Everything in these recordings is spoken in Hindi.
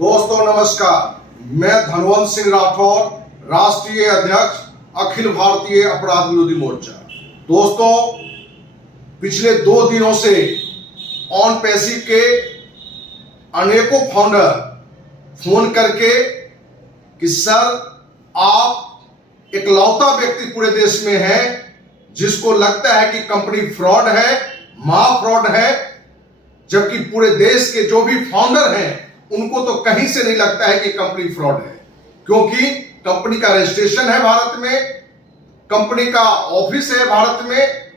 दोस्तों नमस्कार, मैं धनवंत सिंह राठौर, राष्ट्रीय अध्यक्ष अखिल भारतीय अपराध विरोधी मोर्चा। दोस्तों, पिछले 2 दिनों से ऑन पैसिव के अनेकों फाउंडर फोन करके कि सर आप इकलौता व्यक्ति पूरे देश में हैं जिसको लगता है कि कंपनी फ्रॉड है, महा फ्रॉड है, जबकि पूरे देश के जो भी फाउंडर हैं उनको तो कहीं से नहीं लगता है कि कंपनी फ्रॉड है, क्योंकि कंपनी का रजिस्ट्रेशन है भारत में, कंपनी का ऑफिस है भारत में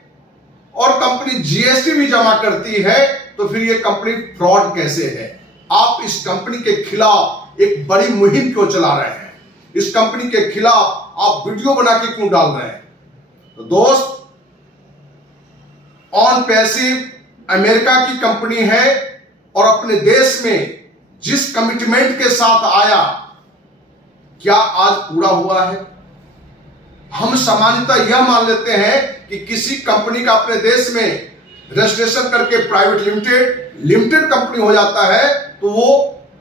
और कंपनी जीएसटी भी जमा करती है। तो फिर ये कंपनी फ्रॉड कैसे है? आप इस कंपनी के खिलाफ एक बड़ी मुहिम क्यों चला रहे हैं? इस कंपनी के खिलाफ आप वीडियो बना के क्यों डाल रहे हैं? तो दोस्त, ऑन पैसिव अमेरिका की कंपनी है और अपने देश में जिस कमिटमेंट के साथ आया, क्या आज पूरा हुआ है? हम सामान्यतः यह मान लेते हैं कि किसी कंपनी का अपने देश में रजिस्ट्रेशन करके प्राइवेट लिमिटेड कंपनी हो जाता है तो वो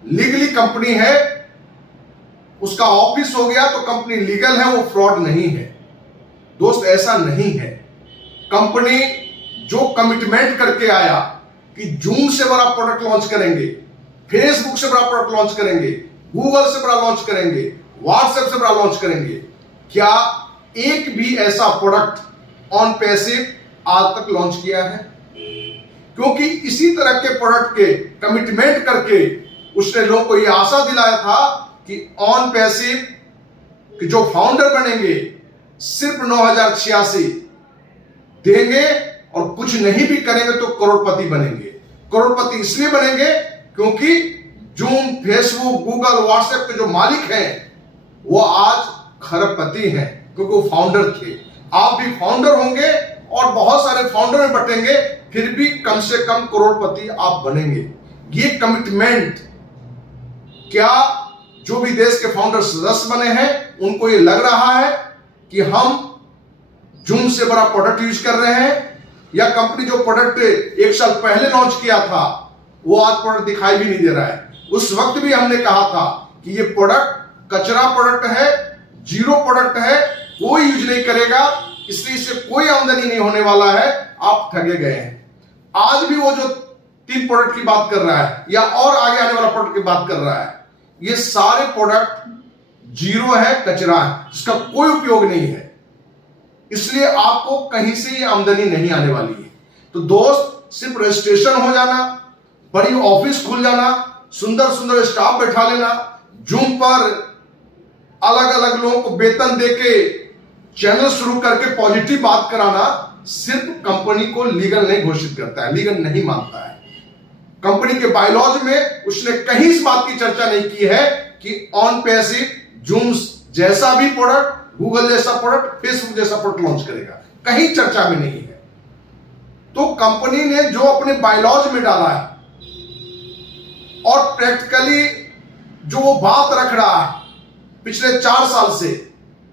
लीगली कंपनी है, उसका ऑफिस हो गया तो कंपनी लीगल है, वो फ्रॉड नहीं है। दोस्त, ऐसा नहीं है। कंपनी जो कमिटमेंट करके आया कि जूम से बड़ा प्रोडक्ट लॉन्च करेंगे, फेसबुक से बड़ा प्रोडक्ट लॉन्च करेंगे, गूगल से बड़ा लॉन्च करेंगे, व्हाट्सएप से बड़ा लॉन्च करेंगे, क्या एक भी ऐसा प्रोडक्ट ऑन पैसिव आज तक लॉन्च किया है? क्योंकि इसी तरह के प्रोडक्ट के कमिटमेंट करके उसने लोगों को यह आशा दिलाया था कि ऑन पैसिव के जो फाउंडर बनेंगे सिर्फ 9,086 देंगे और कुछ नहीं भी करेंगे तो करोड़पति बनेंगे। करोड़पति इसलिए बनेंगे क्योंकि जूम, फेसबुक, गूगल, व्हाट्सएप के जो मालिक हैं वो आज खरबपति हैं, क्योंकि वो फाउंडर थे। आप भी फाउंडर होंगे और बहुत सारे फाउंडर में बटेंगे, फिर भी कम से कम करोड़पति आप बनेंगे। ये कमिटमेंट क्या जो भी देश के फाउंडर सदस्य बने हैं उनको ये लग रहा है कि हम जूम से बड़ा प्रोडक्ट यूज कर रहे हैं, या कंपनी जो प्रोडक्ट 1 साल पहले लॉन्च किया था वो आज प्रोडक्ट दिखाई भी नहीं दे रहा है? उस वक्त भी हमने कहा था कि ये प्रोडक्ट कचरा प्रोडक्ट है, जीरो प्रोडक्ट है, कोई यूज नहीं करेगा, इसलिए इससे कोई आमदनी नहीं होने वाला है, आप ठगे गए हैं। आज भी वो जो 3 प्रोडक्ट की बात कर रहा है या और आगे आने वाला प्रोडक्ट की बात कर रहा है, ये सारे प्रोडक्ट जीरो है, कचरा है, इसका कोई उपयोग नहीं है, इसलिए आपको कहीं से ये आमदनी नहीं आने वाली है। तो दोस्त, सिर्फ रजिस्ट्रेशन हो जाना, बड़ी ऑफिस खुल जाना, सुंदर सुंदर स्टाफ बैठा लेना, जूम पर अलग अलग लोगों को वेतन देके चैनल शुरू करके पॉजिटिव बात कराना सिर्फ कंपनी को लीगल नहीं घोषित करता है, लीगल नहीं मानता है। कंपनी के बायलॉज में उसने कहीं इस बात की चर्चा नहीं की है कि ऑन पैसिव जूम जैसा भी प्रोडक्ट, गूगल जैसा प्रोडक्ट, फेसबुक जैसा प्रोडक्ट लॉन्च करेगा, कहीं चर्चा में नहीं है। तो कंपनी ने जो अपने बायलॉज में डाला है और प्रैक्टिकली जो वो बात रख रहा है पिछले 4 साल से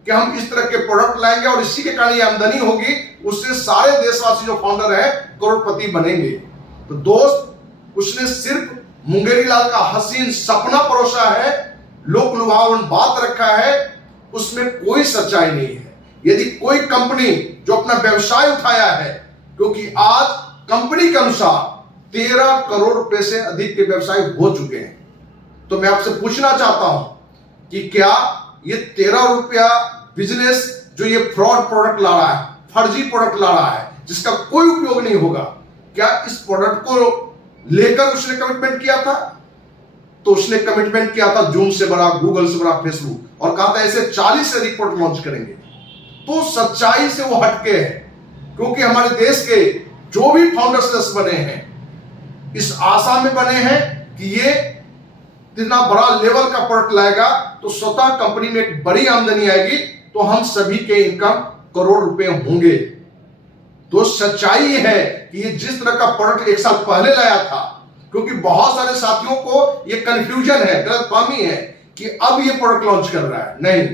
कि हम इस तरह के प्रोडक्ट लाएंगे और इसी के कारण ये आमदनी होगी, उससे सारे देशवासी जो फाउंडर हैं करोड़पति बनेंगे। तो दोस्त, उसने सिर्फ मुंगेरी लाल का हसीन सपना परोसा है, लोक लुभावन बात रखा है, उसमें कोई सच्चाई नहीं है। यदि कोई कंपनी जो अपना व्यवसाय उठाया है, क्योंकि आज कंपनी के अनुसार 13 करोड़ रुपए से अधिक के व्यवसाय हो चुके हैं, तो मैं आपसे पूछना चाहता हूं कि क्या ये 13 रुपया बिजनेस जो ये फ्रॉड प्रोडक्ट ला रहा है, फर्जी प्रोडक्ट ला रहा है, जिसका कोई उपयोग नहीं होगा, क्या इस प्रोडक्ट को लेकर उसने कमिटमेंट किया था? तो उसने कमिटमेंट किया था जूम से बड़ा, गूगल से बड़ा, फेसबुक, और कहा था ऐसे 40 से अधिक प्रोडक्ट लॉन्च करेंगे। तो सच्चाई से वो हटके है, क्योंकि हमारे देश के जो भी फाउंडर सदस्य बने हैं इस आशा में बने हैं कि ये इतना बड़ा लेवल का प्रोडक्ट लाएगा तो स्वतः कंपनी में एक बड़ी आमदनी आएगी, तो हम सभी के इनकम करोड़ रुपए होंगे। तो सच्चाई है कि ये जिस तरह का प्रोडक्ट 1 साल पहले लाया था, क्योंकि बहुत सारे साथियों को ये कंफ्यूजन है, गलतफहमी है कि अब ये प्रोडक्ट लॉन्च कर रहा है। नहीं,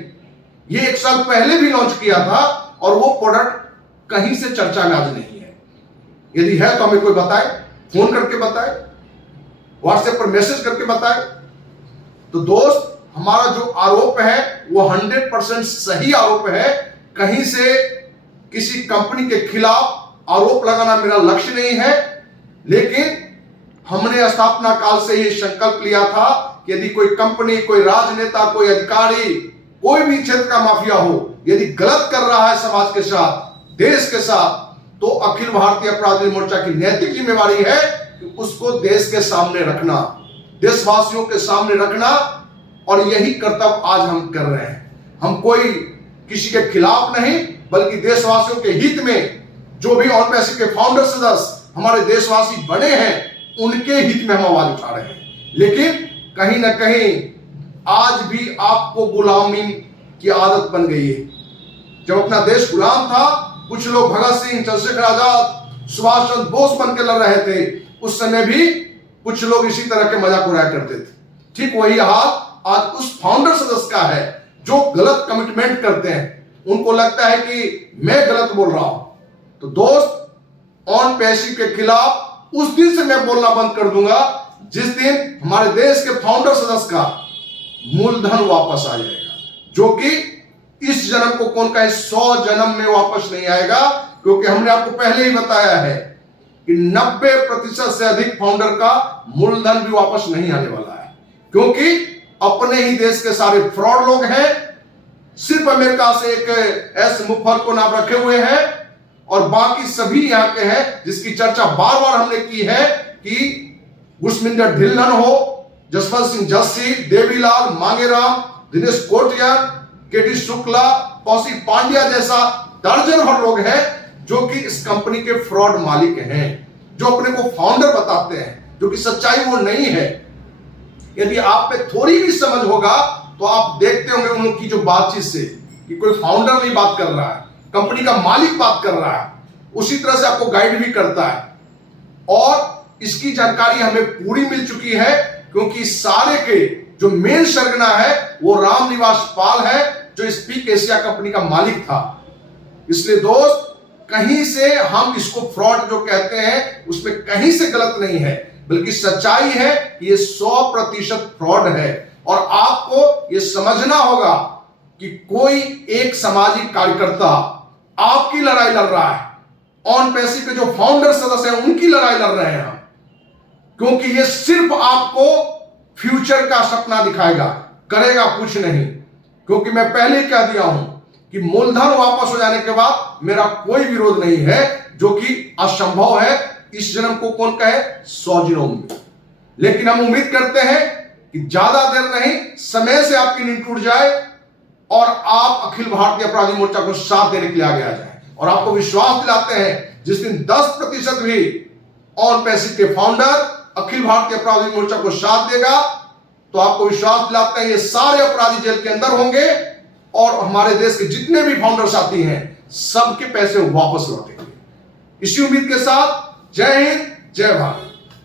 ये 1 साल पहले भी लॉन्च किया था और वो प्रोडक्ट कहीं से चर्चा में आज नहीं है। यदि है तो हमें कोई बताए, फोन करके बताए, व्हाट्सएप पर मैसेज करके बताए। तो दोस्त, हमारा जो आरोप है वो 100% सही आरोप है। कहीं से किसी कंपनी के खिलाफ आरोप लगाना मेरा लक्ष्य नहीं है, लेकिन हमने स्थापना काल से ही संकल्प लिया था कि यदि कोई कंपनी, कोई राजनेता, कोई अधिकारी, कोई भी क्षेत्र का माफिया हो, यदि गलत कर रहा है समाज के साथ, देश के साथ, तो अखिल भारतीय अपराधी मोर्चा की नैतिक जिम्मेवारी है कि उसको देश के सामने रखना, देशवासियों के सामने रखना। और यही कर्तव्य आज हम कर रहे हैं। हम कोई किसी के खिलाफ नहीं, बल्कि देशवासियों के हित में जो भी और पैसे के फाउंडर सदस्य हमारे देशवासी बने हैं, उनके हित में हम आवाज उठा रहे हैं। लेकिन कहीं ना कहीं आज भी आपको गुलामी की आदत बन गई है। जब अपना देश गुलाम था, कुछ लोग भगत सिंह, चंद्रशेखर आजाद, सुभाष चंद्र बोस बन के लड़ रहे थे, उस समय भी कुछ लोग इसी तरह के मजाक उड़ाया करते थे। ठीक वही हाल आज उस फाउंडर सदस्य का है जो गलत कमिटमेंट करते हैं। उनको लगता है कि मैं गलत बोल रहा हूं। तो दोस्त, ऑन पैसिव के खिलाफ उस दिन से मैं बोलना बंद कर दूंगा जिस दिन हमारे देश के फाउंडर सदस्य का मूलधन वापस आ जाएगा, जो कि इस जन्म को कौन कहे 100 जन्म में वापस नहीं आएगा। क्योंकि हमने आपको पहले ही बताया है कि 90% से अधिक फाउंडर का मूलधन भी वापस नहीं आने वाला है, क्योंकि अपने ही देश के सारे फ्रॉड लोग हैं। सिर्फ अमेरिका से एक एस मुखर को नाम रखे हुए हैं और बाकी सभी यहां के हैं, जिसकी चर्चा बार बार हमने की है कि गुरमिंदर ढिल्लन हो, जसवंत सिंह जस्सी, देवीलाल मांगेराम, दिनेश कोटियान, केटी शुक्ला, कौशिक पांड्या जैसा दर्जन भर लोग हैं जो कि इस कंपनी के फ्रॉड मालिक हैं, जो अपने को फाउंडर बताते हैं, जो कि सच्चाई वो नहीं है। यदि आप पे थोड़ी भी समझ होगा तो आप देखते होंगे उन लोग की जो बातचीत से कि कोई फाउंडर नहीं बात कर रहा है, कंपनी का मालिक बात कर रहा है, उसी तरह से आपको गाइड भी करता है। और इसकी जानकारी हमें पूरी मिल चुकी है, क्योंकि सारे के जो मेन सरगना है वो रामनिवास पाल है, जो स्पीक एशिया कंपनी का मालिक था। इसलिए दोस्त, कहीं से हम इसको फ्रॉड जो कहते हैं उसमें कहीं से गलत नहीं है, बल्कि सच्चाई है कि ये 100% फ्रॉड है। और आपको ये समझना होगा कि कोई एक सामाजिक कार्यकर्ता आपकी लड़ाई लड़ रहा है, ऑन पैसिव के जो फाउंडर सदस्य हैं उनकी लड़ाई लड़ रहे हैं हम, क्योंकि ये सिर्फ आपको फ्यूचर का सपना दिखाएगा, करेगा कुछ नहीं। क्योंकि मैं पहले ही कह दिया हूं कि मूलधन वापस हो जाने के बाद मेरा कोई विरोध नहीं है, जो कि असंभव है इस जन्म को कौन कहे 100 जन्म में। लेकिन हम उम्मीद करते हैं कि ज्यादा देर नहीं, समय से आपकी नींद टूट जाए और आप अखिल भारतीय अपराधी मोर्चा को साथ देने के लिए आगे आ जाए। और आपको विश्वास दिलाते हैं, जिस दिन 10% भी ऑन पैसिव के फाउंडर अखिल भारतीय अपराधी मोर्चा को साथ देगा, तो आपको विश्वास दिलाते हैं ये सारे अपराधी जेल के अंदर होंगे और हमारे देश के जितने भी फाउंडर साथी हैं सबके पैसे वापस लौटेंगे। इसी उम्मीद के साथ जय हिंद, जय भारत।